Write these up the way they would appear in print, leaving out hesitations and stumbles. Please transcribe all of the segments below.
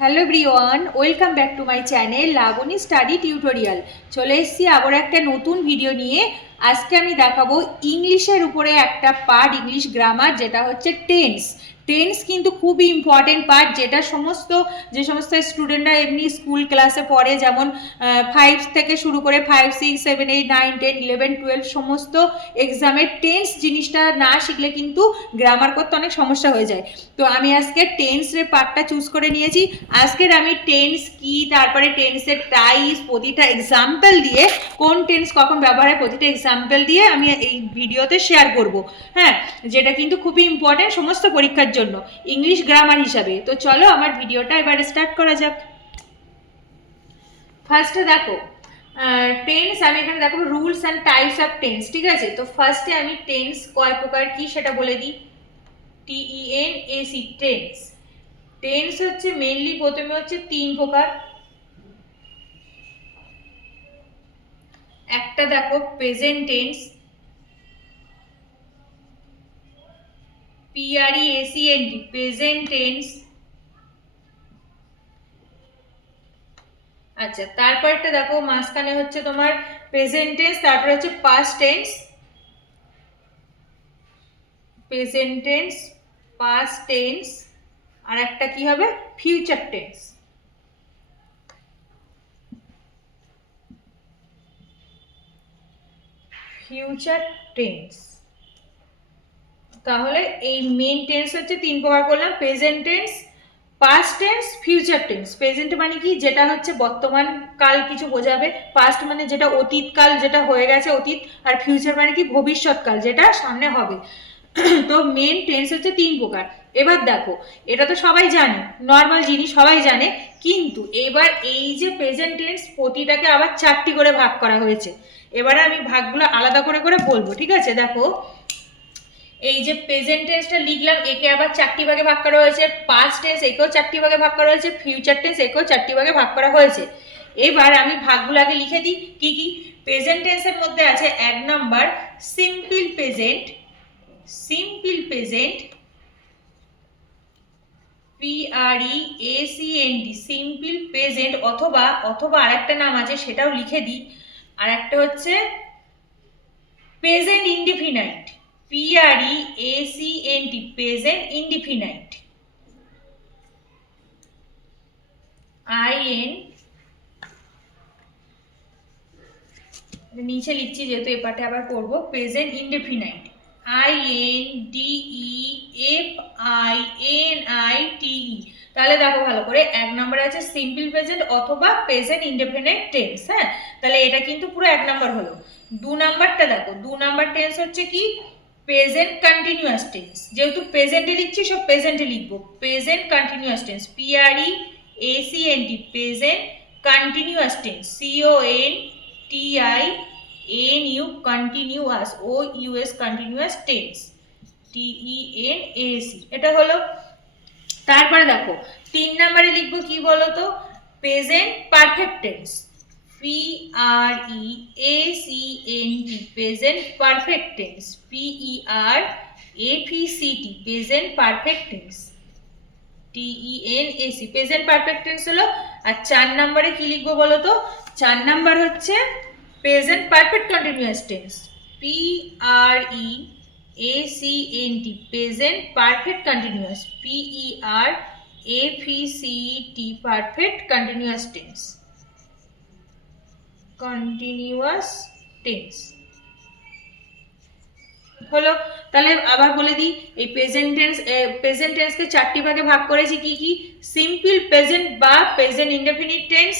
Hello everyone, welcome back to my channel Laboni study tutorial. চলে এসেছি আবার একটা নতুন ভিডিও নিয়ে। আজকে আমি দেখাবো ইংলিশের উপরে একটা পার্ট, ইংলিশ গ্রামার, যেটা হচ্ছে টেন্স। টেন্স কিন্তু খুবই ইম্পর্টেন্ট পার্ট, যেটা যে সমস্ত স্টুডেন্টরা এমনি স্কুল ক্লাসে পড়ে, যেমন 5 থেকে শুরু করে 5, 6, 7, 8, 9, 10, 11, 12 সমস্ত এক্সামের টেন্স জিনিসটা না শিখলে কিন্তু গ্রামার করতে অনেক সমস্যা হয়ে যায়। তো আমি আজকে টেন্সের পার্টটা চুজ করে নিয়েছি। আজকের আমি টেন্স কি, তারপরে টেন্সের টাইপস, প্রতিটা এক্সাম্পল দিয়ে, কোন টেন্স কখন ব্যবহার হয় প্রতিটা এক্সাম্পল দিয়ে আমি এই ভিডিওতে শেয়ার করব। হ্যাঁ, যেটা কিন্তু খুবই ইম্পর্টেন্ট সমস্ত পরীক্ষার জন্য ইংলিশ গ্রামার হিসাবে। তো চলো আমার ভিডিওটা এবার স্টার্ট করা যাক। ফার্স্টে দেখো টেন্স, আমি এখানে দেখো rules and types of tense, ঠিক আছে? তো ফার্স্টে আমি টেন্স কয় প্রকার কি সেটা বলে দিই। TENS, tense. টেন্স হচ্ছে মেইনলি প্রথমে হচ্ছে 3 প্রকার। একটা দেখো present tense, PRESENT, present tense. আচ্ছা, তারপরটা দেখো মাঝখানে হচ্ছে তোমার প্রেজেন্ট টেন্স, তারপরে হচ্ছে past tense, present tense, past tense, আর একটা কি হবে ফিউচার টেন্স। Future tense. তাহলে এই মেইন টেন্স হচ্ছে 3 প্রকার করলাম, present tense, past tense, future tense. Present মানে কি, যেটা হচ্ছে বর্তমান কাল কিছু বোঝাবে। পাস্ট মানে যেটা অতীত কাল, যেটা হয়ে গেছে অতীত। আর ফিউচার মানে কি ভবিষ্যৎকাল, যেটা সামনে হবে। তো মেন টেন্স হচ্ছে 3 প্রকার। এবার দেখো, এটা তো সবাই জানে, নর্মাল জিনিস সবাই জানে, কিন্তু এবার এই যে প্রেজেন্ট টেন্স প্রতিটাকে আবার 4টি করে ভাগ করা হয়েছে। এবারে আমি ভাগগুলো আলাদা করে করে বলবো, ঠিক আছে? দেখো, এই যে প্রেজেন্ট টেন্সটা লিখলাম, একে আবার 4টি ভাগে ভাগ করা হয়েছে। পাস্ট টেন্স একেও 4টি ভাগে ভাগ করা হয়েছে। ফিউচার টেন্স একেও 4টি ভাগে ভাগ করা হয়েছে। এবার আমি ভাগগুলো আগে লিখে দিই কি কি। প্রেজেন্ট টেন্সের মধ্যে আছে 1 number simple present, simple present, PRESENT, simple present, অথবা আরেকটা নাম আছে সেটাও লিখে দিই। আর একটা হচ্ছে present indefinite, PRESENT, present indefinite, IN, নিচে লিখছি যেহেতু এ পাটে আবার করবো, প্রেজেন্ট ইনডিফিনাইট, INDEFINITE। তাহলে দেখো ভালো করে, 1 নম্বরে আছে সিম্পল প্রেজেন্ট অথবা প্রেজেন্ট ইনডিফিনাইট টেন্স। হ্যাঁ, তাহলে এটা কিন্তু পুরো 1 নম্বর হলো। 2 নাম্বারটা দেখো, 2 নাম্বার টেন্স হচ্ছে কি প্রেজেন্ট কন্টিনিউয়াস টেন্স। যেহেতু প্রেজেন্টে লিখছি সব প্রেজেন্টে লিখবো। Present continuous tense, PRESENT, present continuous tense, CONTINU, continuous, OUS, continuous tense, TENAC। এটা হলো। তারপরে দেখো 3 নম্বরে লিখবো কি বলতো, present perfect tense, PREACENT, present perfect tense, PERFECT, present perfect tense, TENAC, present perfect tense হলো। আর 4 নম্বরে কি লিখবো বলতো, 4 নাম্বার হচ্ছে present perfect continuous tense, PREACENT, present perfect continuous, PERFECT, perfect continuous tense, continuous tense হলো। তাহলে আবার বলে দিই, এই প্রেজেন্ট টেন্সকে 4টি ভাগে ভাগ করেছি কি কি। সিম্পল প্রেজেন্ট বা প্রেজেন্ট ইনডেফিনিট টেন্স,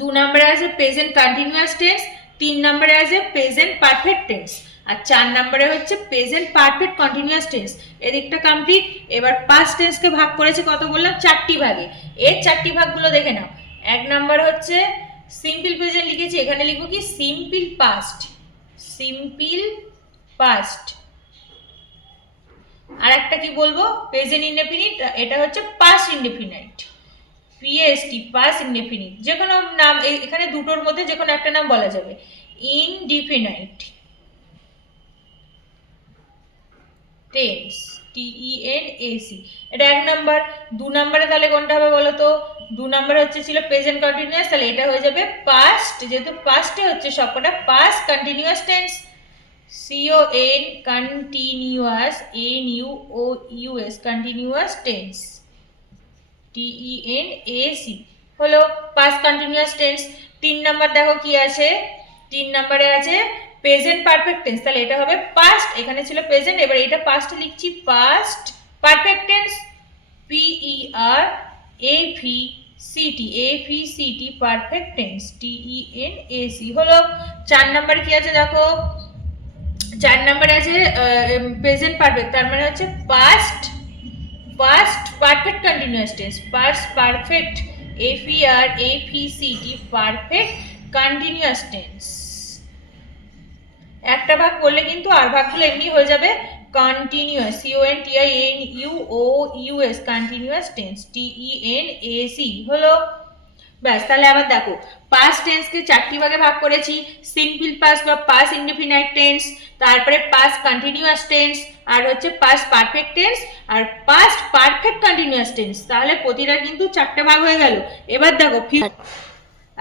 2 নম্বরে আছে প্রেজেন্ট কন্টিনিউয়াস টেন্স, 3 নম্বরে আছে প্রেজেন্ট পারফেক্ট টেন্স, আর 4 নম্বরে হচ্ছে প্রেজেন্ট পারফেক্ট কন্টিনিউয়াস টেন্স। এদিকটা কমপ্লিট। এবার পাস্ট টেন্সকে ভাগ করেছে কত বললাম, 4টি ভাগে। এর 4টি ভাগগুলো দেখে নাও। 1 নম্বর হচ্ছে সিম্পল প্রেজেন্ট লিখেছি, এখানে লিখবো কি সিম্পল পাস্ট, সিম্পল পাস্ট। আর একটা কি বলবো প্রেজেন্ট ইনডেফিনিট, এটা হচ্ছে past indefinite, PST, past indefinite. যে কোনো নাম, এখানে দুটোর মধ্যে যে কোনো একটা নাম বলা যাবে। Indefinite tense, TENAC। এটা 1 নাম্বার। 2 নম্বরে তাহলে কোনটা হবে বলো তো? 2 নম্বরে হচ্ছে ছিল প্রেজেন্ট কন্টিনিউয়াস, তাহলে এটা হয়ে যাবে পাস্ট, যেহেতু পাস্টে হচ্ছে সবকটা past continuous tense. CON continuous, NUOUS continuous tense, TENAC হলো পাস্ট কন্টিনিউয়াস টেন্স। 3 নাম্বার দেখো কি আছে, 3 নম্বরে আছে প্রেজেন্ট পারফেক্ট টেন্স, তাহলে এটা হবে পাস্ট, এখানে ছিল প্রেজেন্ট, এবার এটা পাস্টে লিখছি past perfect tense, PERFECT perfect tense, TENAC হলো। 4 নম্বরে কি আছে দেখো, 4 নম্বরে আছে প্রেজেন্ট পারফেক্ট, তার মানে হচ্ছে past perfect continuous tense, past perfect, PERFECT perfect continuous tense. একটা ভাগ করলে কিন্তু আর ভাগগুলো এমনি হয়ে যাবে continuous, CONTINUOUS continuous tense, TENAC হলো। ব্যাস, তাহলে আবার দেখো পাস্ট টেন্সকে 4টি ভাগে ভাগ করেছি, সিম্পল পাস্ট বা পাস্ট ইনডেফিনাইট টেন্স, তারপরে পাস্ট কন্টিনিউয়াস টেন্স, আর হচ্ছে পাস্ট পারফেক্ট টেন্স, আর পাস্ট পারফেক্ট কন্টিনিউয়াস টেন্স। তাহলে প্রতিটা কিন্তু 4টে ভাগ হয়ে গেল। এবার দেখো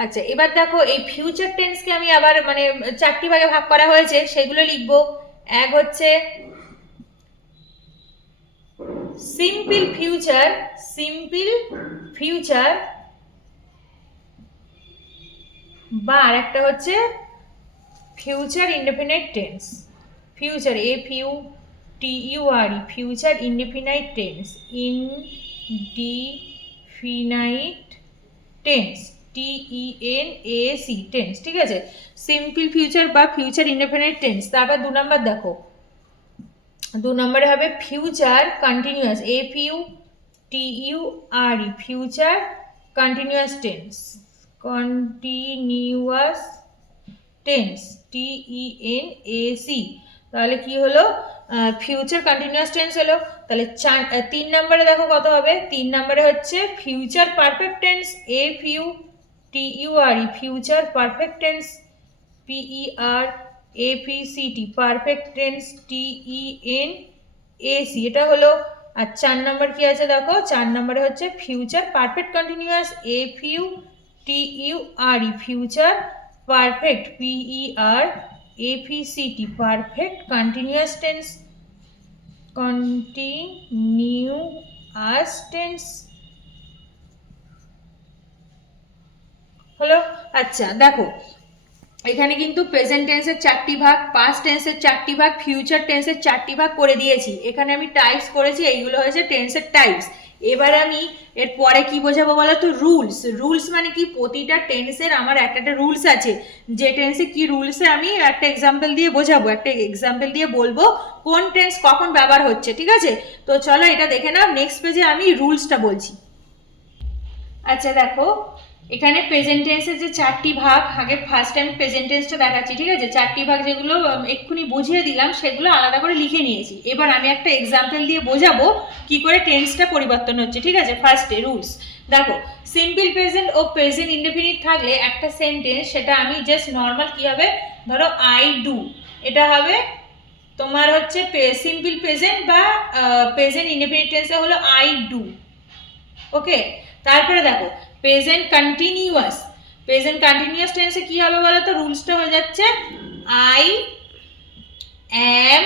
আচ্ছা, এবার দেখো এই ফিউচার টেন্সকে আমি আবার মানে 4টি ভাগে ভাগ করা হয়েছে, সেগুলো লিখবো। এক হচ্ছে সিম্পল ফিউচার বা আরেকটা হচ্ছে future indefinite tense, future FUTURE future indefinite tense, indefinite tense, TENAC tense, ঠিক আছে, সিম্পল ফিউচার বা ফিউচার ইনডেফিনাইট টেন্স। তারপর 2 নম্বর দেখো, 2 নম্বরে হবে future continuous, FUTURE future continuous tense, TENAC। তাহলে কি হলো, ফিউচার কন্টিনিউয়াস টেন্স হলো। তাহলে 3 নম্বরে দেখো কত হবে, 3 নম্বরে হচ্ছে future perfect tense, FUTURE future perfect tense, PERFECT perfect tense, TENAC এটা হলো। আর 4 নম্বর কি আছে দেখো, 4 নম্বরে হচ্ছে future perfect continuous, FUTURE future perfect, PERFECT perfect continuous tense, হলো। আচ্ছা দেখো এখানে কিন্তু প্রেজেন্ট টেন্সের 4টি ভাগ, পাস্ট টেন্সের 4টি ভাগ, ফিউচার টেন্সের 4টি ভাগ করে দিয়েছি। এখানে আমি টাইপস করেছি, এইগুলো হয়েছে টেন্সের টাইপস। এবার আমি এর পরে কি বোঝাবো বলো তো, রুলস মানে কি, প্রতিটা টেন্সের আমার একটা রুলস আছে, যে টেন্সে কি রুলসে আমি একটা এক্সাম্পল দিয়ে বোঝাবো, একটা এক্সাম্পল দিয়ে বলবো কোন টেন্স কখন ব্যবহার হচ্ছে, ঠিক আছে। তো চলো এটা দেখে নাও, নেক্সট পেজে আমি রুলসটা বলছি। আচ্ছা দেখো এখানে প্রেজেন্ট টেন্সের যে 4টি ভাগ, আগে ফার্স্ট টাইম প্রেজেন্ট টেন্সটা দেখাচ্ছি, ঠিক আছে। 4টি ভাগ যেগুলো এক্ষুনি বুঝিয়ে দিলাম সেগুলো আলাদা করে লিখে নিয়েছি। এবার আমি একটা এক্সাম্পল দিয়ে বোঝাবো কি করে টেন্সটা পরিবর্তন হচ্ছে, ঠিক আছে। ফার্স্টে রুলস দেখো, সিম্পল প্রেজেন্ট ও প্রেজেন্ট ইনডেফিনিট থাকলে একটা সেন্টেন্স, সেটা আমি জাস্ট নর্মাল কি হবে, ধরো আই ডু, এটা হবে তোমার হচ্ছে সিম্পল প্রেজেন্ট বা প্রেজেন্ট ইনডেফিনিট টেন্সে হলো আই ডু, ওকে। তারপরে দেখো প্রেজেন্ট কন্টিনিউয়াস টেন্সে কি হবে বলো তো, রুলসটা হয়ে যাচ্ছে আই অ্যাম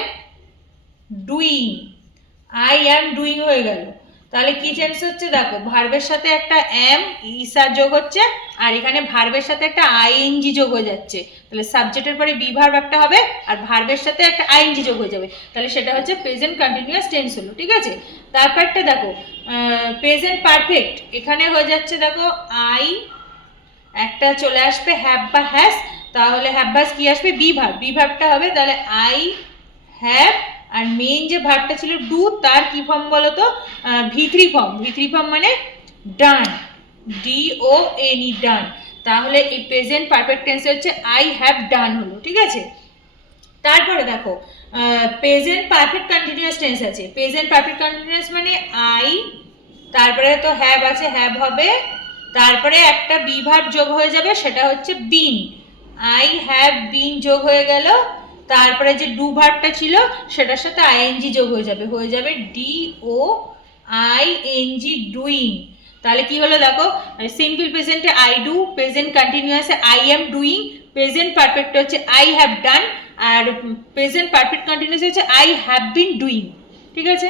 ডুইং হয়ে গেল। তাহলে কি চেঞ্জ হচ্ছে দেখো, ভার্বের সাথে একটা অ্যাম ইসার যোগ হচ্ছে, আর এখানে ভার্বের সাথে একটা আইএনজি যোগ হয়ে যাচ্ছে। তাহলে সাবজেক্টের পরে বি ভার্ব একটা হবে, আর ভার্বের সাথে একটা আইএনজি যোগ হয়ে যাবে, তাহলে সেটা হচ্ছে প্রেজেন্ট কন্টিনিউয়াস টেন্স হলো, ঠিক আছে। তারপরটা দেখো প্রেজেন্ট পারফেক্ট, এখানে হয়ে যাচ্ছে দেখো আই, একটা চলে আসবে হ্যাভ বা হ্যাজ, তাহলে হ্যাভ ভাস কি আসবে, বি ভার্বটা হবে, তাহলে আই হ্যাভ, আর মেইন যে ভার্বটা ছিল ডু, তার কি ফর্ম বলো তো, V3 ফর্ম মানে ডান, DONE ডান। তাহলে এই প্রেজেন্ট পারফেক্ট টেন্সে হচ্ছে আই হ্যাভ ডান হলো, ঠিক আছে। তারপরে দেখো প্রেজেন্ট পারফেক্ট কন্টিনিউয়াস টেন্স আছে, প্রেজেন্ট পারফেক্ট কন্টিনিউয়াস মানে আই, তারপরে তো হ্যাভ আছে, হ্যাভ হবে, তারপরে একটা বি ভার্ব যোগ হয়ে যাবে, সেটা হচ্ছে বিন, আই হ্যাভ বিন যোগ হয়ে গেল, তারপরে যে ডু ভার্বটা ছিল সেটার সাথে আইএনজি যোগ হয়ে যাবে D O I N G doing. তাহলে কি হলো দেখো, সিম্পল প্রেজেন্টে আই ডু, প্রেজেন্ট কন্টিনিউয়াসে I am doing, present perfect হচ্ছে আই হ্যাভ ডান, আর প্রেজেন্ট পারফেক্ট কন্টিনিউয়াস হচ্ছে আই হ্যাভ বিন ডুইং। ঠিক আছে।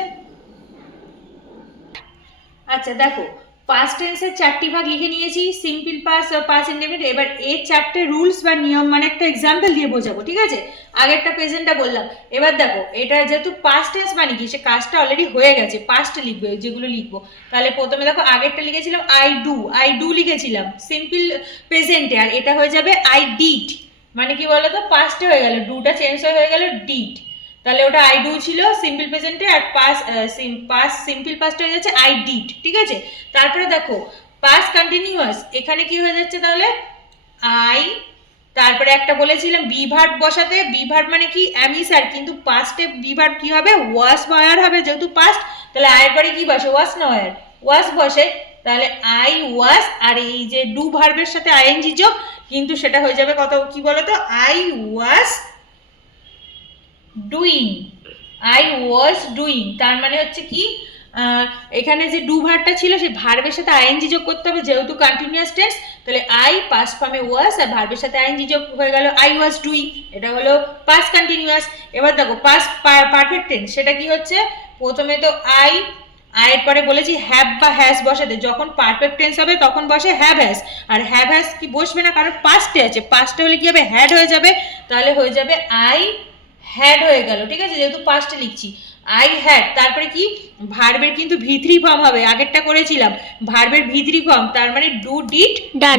আচ্ছা দেখো, পাস্ট টেন্সের 4টি ভাগ লিখে নিয়েছি, সিম্পল পাস্ট আর পাস্ট ইনডেফিনিট। এবার এর 4টে রুলস বা নিয়ম মানে একটা এক্সাম্পল দিয়ে বোঝাবো। ঠিক আছে, আগেরটা প্রেজেন্টটা বললাম। এবার দেখো, এটা যেহেতু পাস্ট টেন্স মানে কি, সে কাজটা অলরেডি হয়ে গেছে, পাস্ট লিখবে যেগুলো লিখবো। তাহলে প্রথমে দেখো, আগেরটা লিখেছিলাম আই ডু লিখেছিলাম সিম্পল প্রেজেন্টে, আর এটা হয়ে যাবে আই ডিড। মানে কি বলতো, পাস্টে হয়ে গেল, ডুটা চেঞ্জ হয়ে গেল ডিড। তাহলে ওটা আই ডু ছিল সিম্পল প্রেজেন্টে, আর পাস্ট সিম্পল পাস্টে হয়ে যাচ্ছে আই ডিড। ঠিক আছে। তারপরে দেখো পাস্ট কন্টিনিউয়াস, এখানে কি হয়ে যাচ্ছে তাহলে আই, তারপরে একটা বলেছিলাম বি ভার্ব বসাতে। বি ভার্ব মানে কি অ্যামি স্যার, কিন্তু পাস্টে বি ভার্ব কি হবে, ওয়াস ওয়ার হবে, যেহেতু পাস্ট। তাহলে আয়ের পরে কি বসে, ওয়াস না ওয়ার, ওয়াস বসে। তাহলে আই ওয়াস, আর এই যে ডু ভার্বের সাথে আইএনজি যোগ, কিন্তু সেটা হয়ে যাবে কত, কি বলতো, I was doing, I was doing. তার মানে হচ্ছে কি, এখানে যে ডু ভার্বটা ছিল সেই ভার্বের সাথে আইএনজি যোগ করতে হবে, যেহেতু কন্টিনিউয়াস টেন্স। তাহলে আই পাস্ট ফর্মে ওয়াজ, আর ভার্বের সাথে আইএনজি যোগ হয়ে গেল আই ওয়াজ ডুইং। এটা হলো পাস্ট কন্টিনিউয়াস। এবার দেখো পাস্ট পারফেক্ট টেন্স, সেটা কি হচ্ছে, প্রথমে তো আয়ের পরে বলেছি হ্যাভ বা হ্যাজ বসাতে। যখন পারফেক্ট টেন্স হবে তখন বসে হ্যাভ হ্যাজ, আর হ্যাভ হ্যাজ কি বসবে না, কারণ পাস্টে আছে। পাস্টে হলে কি হবে, হ্যাড হয়ে যাবে। তাহলে হয়ে যাবে আই হ্যাড হয়ে গেল। ঠিক আছে, যেহেতু পাস্টে লিখছি আই হ্যাড। তারপরে কি, ভার্বের কিন্তু ভি3 ফর্ম হবে, আগেরটা করেছিলাম ভার্বের ভি3 ফর্ম, তার মানে ডু ডিড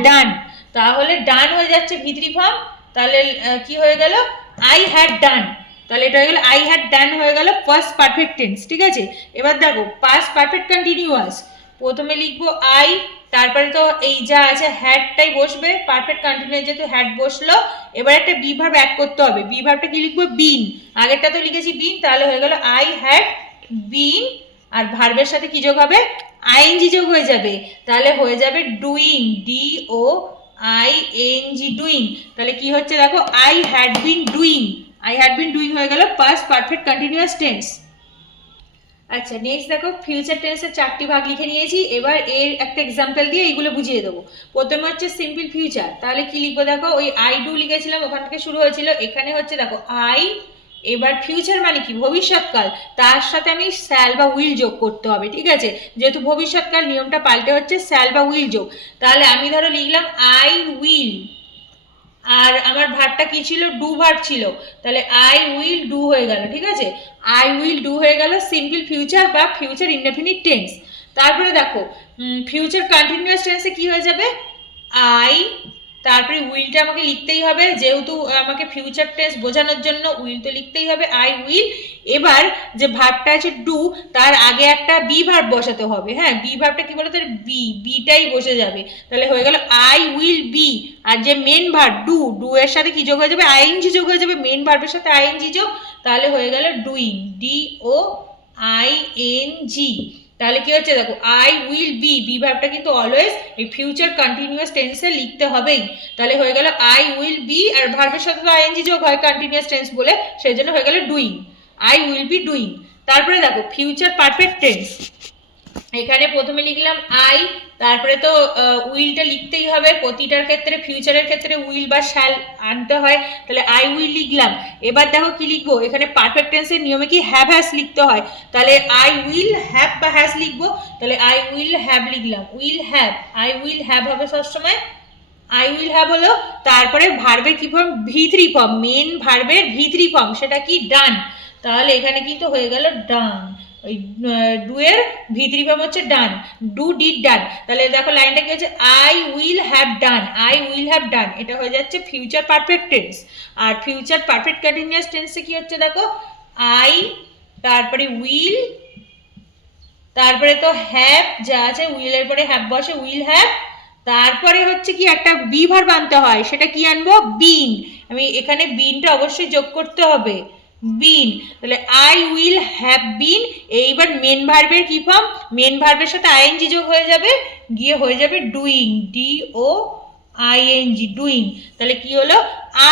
ডান। তাহলে ডান হয়ে যাচ্ছে ভি3 ফর্ম। তাহলে কি হয়ে গেল, আই হ্যাড ডান। তাহলে এটা হয়ে গেল আই হ্যাড ডান, হয়ে গেল ফার্স্ট পারফেক্ট টেন্স। ঠিক আছে। এবার দেখো পাস্ট পারফেক্ট কন্টিনিউয়াস, প্রথমে লিখবো আই, তারপরে তো এই যা আছে হ্যাডটাই বসবে, পারফেক্ট কন্টিনিউয়াস যেহেতু হ্যাড বসলো। এবার একটা বি ভার্ব অ্যাড করতে হবে, বি ভার্বটা কি লিখবো, বিন। আগেরটা তো লিখেছি বিন, তাহলে হয়ে গেল আই হ্যাড বিন, আর ভার্বের সাথে কি যোগ হবে, আইএনজি যোগ হয়ে যাবে। তাহলে হয়ে যাবে doing, D O I N G doing. তাহলে কি হচ্ছে দেখো, I had been doing, I had been doing হয়ে গেল পাস্ট পারফেক্ট কন্টিনিউয়াস টেন্স। আচ্ছা নেক্সট দেখো, ফিউচার টেন্সের 4টি ভাগ লিখে নিয়েছি। এবার এর একটা এক্সাম্পল দিয়ে এইগুলো বুঝিয়ে দেবো। প্রথমে হচ্ছে সিম্পল ফিউচার, তাহলে কি লিখবো দেখো, ওই আই ডু লিখেছিলাম, ওখান থেকে শুরু হয়েছিল। এখানে হচ্ছে দেখো আই, এবার ফিউচার মানে কি ভবিষ্যৎকাল, তার সাথে আমি শ্যাল বা উইল যোগ করতে হবে। ঠিক আছে, যেহেতু ভবিষ্যৎকাল নিয়মটা পাল্টে হচ্ছে শ্যাল বা উইল যোগ। তাহলে আমি ধরো লিখলাম আই উইল, আর আমার ভার্বটা কি ছিল, ডু ভার্ব ছিল। তাহলে আই উইল ডু হয়ে গেল। ঠিক আছে, আই উইল ডু হয়ে গেল সিম্পল ফিউচার বা ফিউচার ইনডেফিনিট টেন্স। তারপরে দেখো ফিউচার কন্টিনিউয়াস টেন্সে কি হয়ে যাবে, আই, তারপরে উইলটা আমাকে লিখতেই হবে, যেহেতু আমাকে ফিউচার টেন্স বোঝানোর জন্য উইল তো লিখতেই হবে, আই উইল। এবার যে ভার্বটা আছে ডু, তার আগে একটা বি ভার্ব বসাতে হবে। হ্যাঁ, বি ভার্বটা কি বলতো, বিটাই বসে যাবে। তাহলে হয়ে গেল আই উইল বি, আর যে মেন ভার্ব ডু এর সাথে কি যোগ হয়ে যাবে, আইএনজি যোগ হয়ে যাবে, মেন ভার্বের সাথে আইএনজি যোগ। তাহলে হয়ে গেল doing, D O I N G. তাহলে কি হচ্ছে দেখো, আই উইল বি, বি ভার্বটা কিন্তু অলওয়েজ এই ফিউচার কন্টিনিউয়াস টেন্সে লিখতে হবেই। তাহলে হয়ে গেল আই উইল বি, আর ভার্বের সাথে তো আইএনজি যোগ হয় কন্টিনিউয়াস টেন্স বলে, সেই জন্য হয়ে গেল doing, I will be doing. তারপরে দেখো ফিউচার পারফেক্ট টেন্স, এখানে প্রথমে লিখলাম আই, তারপরে তো উইলটা লিখতেই হবে প্রতিটার ক্ষেত্রে, ফিউচারের ক্ষেত্রে উইল বা শ্যাল আনতে হয়। তাহলে আই উইল লিখলাম। এবার দেখো কি লিখবো, এখানে পারফেক্ট টেন্সের নিয়মে কি হ্যাভ হ্যাজ লিখতে হয়। তাহলে আই উইল হ্যাভ বা হ্যাজ লিখবো। তাহলে আই উইল হ্যাভ লিখলাম, will have, I will have হবে সবসময়, আই উইল হ্যাভ হলো। তারপরে ভার্বের কি ফর্ম, ভি3 ফর্ম, মেন ভার্বের ভি3 ফর্ম, সেটা কি ডান। তাহলে এখানে কিন্তু হয়ে গেল ডান, ওই ডু এর ভি3 ফর্ম হচ্ছে ডান, ডু ডিড ডান। তাহলে দেখো লাইনটা কি হচ্ছে, I will have done, I will have done. এটা হয়ে যাচ্ছে ফিউচার পারফেক্ট টেন্স। আর ফিউচার পারফেক্ট কন্টিনিউয়াস টেন্সে কি হচ্ছে দেখো, আই, তারপরে উইল, তারপরে তো হ্যাভ যা আছে, উইলের পরে হ্যাভ বসে, উইল হ্যাভ। তারপরে হচ্ছে কি একটা বি ভার্ব আনতে হয়, সেটা কি আনবো, বিন। আমি এখানে বিনটা অবশ্যই যোগ করতে হবে, বিন। তাহলে আই উইল হ্যাভ বিন। এইবার মেন ভার্বের কি ফর্ম, মেন ভার্বের সাথে আইএনজি যোগ হয়ে যাবে, গিয়ে হয়ে যাবে ডুইং, ডি ও আইএনজি ডুইং। তাহলে কি হলো,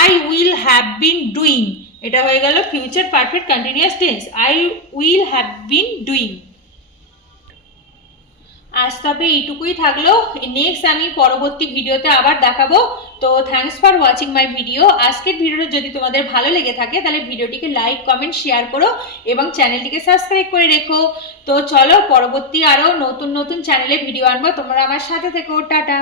I will have been doing, এটা হয়ে গেল future perfect continuous tense, I will have been doing. আজ তবে এইটুকুই থাকলো, নেক্সট আমি পরবর্তী ভিডিওতে আবার দেখাবো। তো thanks for watching my video. আজকের ভিডিওটা যদি তোমাদের ভালো লেগে থাকে তাহলে ভিডিওটিকে লাইক কমেন্ট শেয়ার করো এবং চ্যানেলটিকে সাবস্ক্রাইব করে রেখো। তো চলো পরবর্তী আরও নতুন নতুন চ্যানেলে ভিডিও আনবো, তোমরা আমার সাথে থেকো। টাটা।